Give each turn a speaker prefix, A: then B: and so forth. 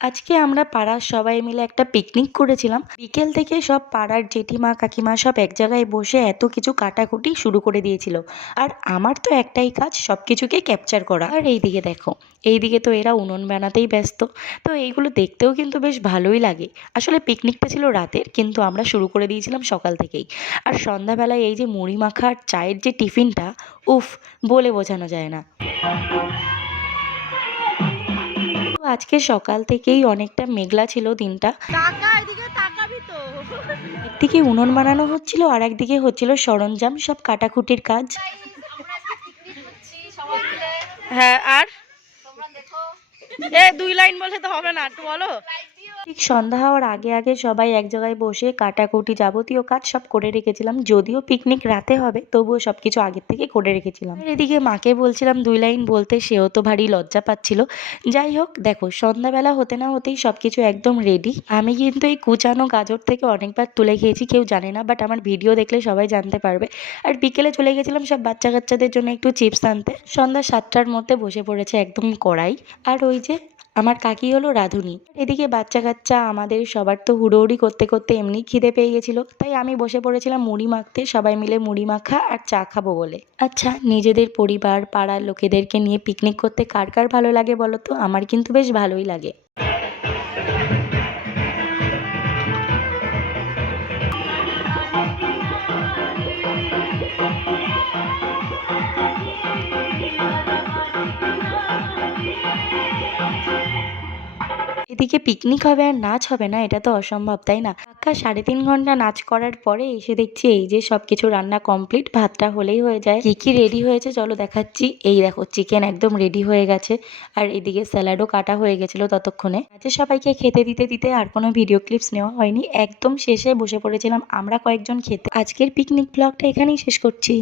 A: আজকে আমরা পাড়ার সবাই মিলে একটা পিকনিক করেছিলাম। বিকেল থেকে সব পাড়ার জেঠিমা, কাকিমা সব এক জায়গায় বসে এত কিছু কাটাকুটি শুরু করে দিয়েছিল। আর আমার তো একটাই কাজ সব কিছুকে ক্যাপচার করা। আর এইদিকে দেখো, এইদিকে তো এরা উনুন বানাতেই ব্যস্ত। তো এইগুলো দেখতেও কিন্তু বেশ ভালোই লাগে। আসলে পিকনিকটা ছিল রাতের, কিন্তু আমরা শুরু করে দিয়েছিলাম সকাল থেকেই। আর সন্ধ্যাবেলায় এই যে মুড়ি মাখা চায়ের যে টিফিনটা, উফ, বলে বোঝানো যায় না। আজকে সকাল থেকেই অনেকটা মেঘলা ছিল দিনটা। একদিকে উনুন বানানো হচ্ছিল আর একদিকে হচ্ছিল সরঞ্জাম সব কাটাকুটির কাজ।
B: হ্যাঁ আর? এ দুই লাইন বলে তো হবে না একটু বলো।
A: ঠিক সন্ধ্যা হওয়ার আগে আগে সবাই এক জায়গায় বসে কাটাকুটি যাবতীয় কাজ সব করে রেখেছিলাম। যদিও পিকনিক রাতে হবে, তবুও সব কিছু আগের থেকে করে রেখেছিলাম। এদিকে মাকে বলছিলাম দুই লাইন বলতে, সেও তো ভারী লজ্জা পাচ্ছিল। যাই হোক, দেখো, সন্ধ্যাবেলা হতে না হতেই সব কিছু একদম রেডি আমি কিন্তু এই কুচানো গাজর থেকে অনেকবার তুলে খেয়েছি, কেউ জানে না বাট আমার ভিডিও দেখলে সবাই জানতে পারবে। আর বিকেলে চলে গেছিলাম সব বাচ্চা কাচ্চাদের জন্য একটু চিপস আনতে। সন্ধ্যা সাতটার মধ্যে বসে পড়েছে একদম কড়াই। আর ওই যে আমার কাকি হলো রাঁধুনি। এদিকে বাচ্চা কাচ্চা আমাদের সবার তো হুড়োহুড়ি করতে করতে এমনি খিদে পেয়ে গেছিল। তাই আমি বসে পড়েছিলাম মুড়ি মাখতে, সবাই মিলে মুড়ি মাখা আর চা খাব বলে। আচ্ছা নিজেদের পরিবার, পাড়ার লোকেদেরকে নিয়ে পিকনিক করতে কার কার ভালো লাগে বলো তো? আমার কিন্তু বেশ ভালোই লাগে। এদিকে পিকনিক হবে আর নাচ হবে না, এটা তো অসম্ভব, তাই না? পাক্কা সাড়ে তিন ঘণ্টা নাচ করার পরে এসে দেখছি এই যে সব কিছু রান্না কমপ্লিট ভাতটা হলেই হয়ে যায়। কি কি রেডি হয়েছে চলো দেখাচ্ছি। এই দেখো চিকেন একদম রেডি হয়ে গেছে। আর এদিকে স্যালাডও কাটা হয়ে গেছিল ততক্ষণে। আজকে সবাইকে খেতে দিতে দিতে আর কোনো ভিডিও ক্লিপস নেওয়া হয়নি। একদম শেষে বসে পড়েছিলাম আমরা কয়েকজন খেতে। আজকের পিকনিক ব্লগটা এখানেই শেষ করছি।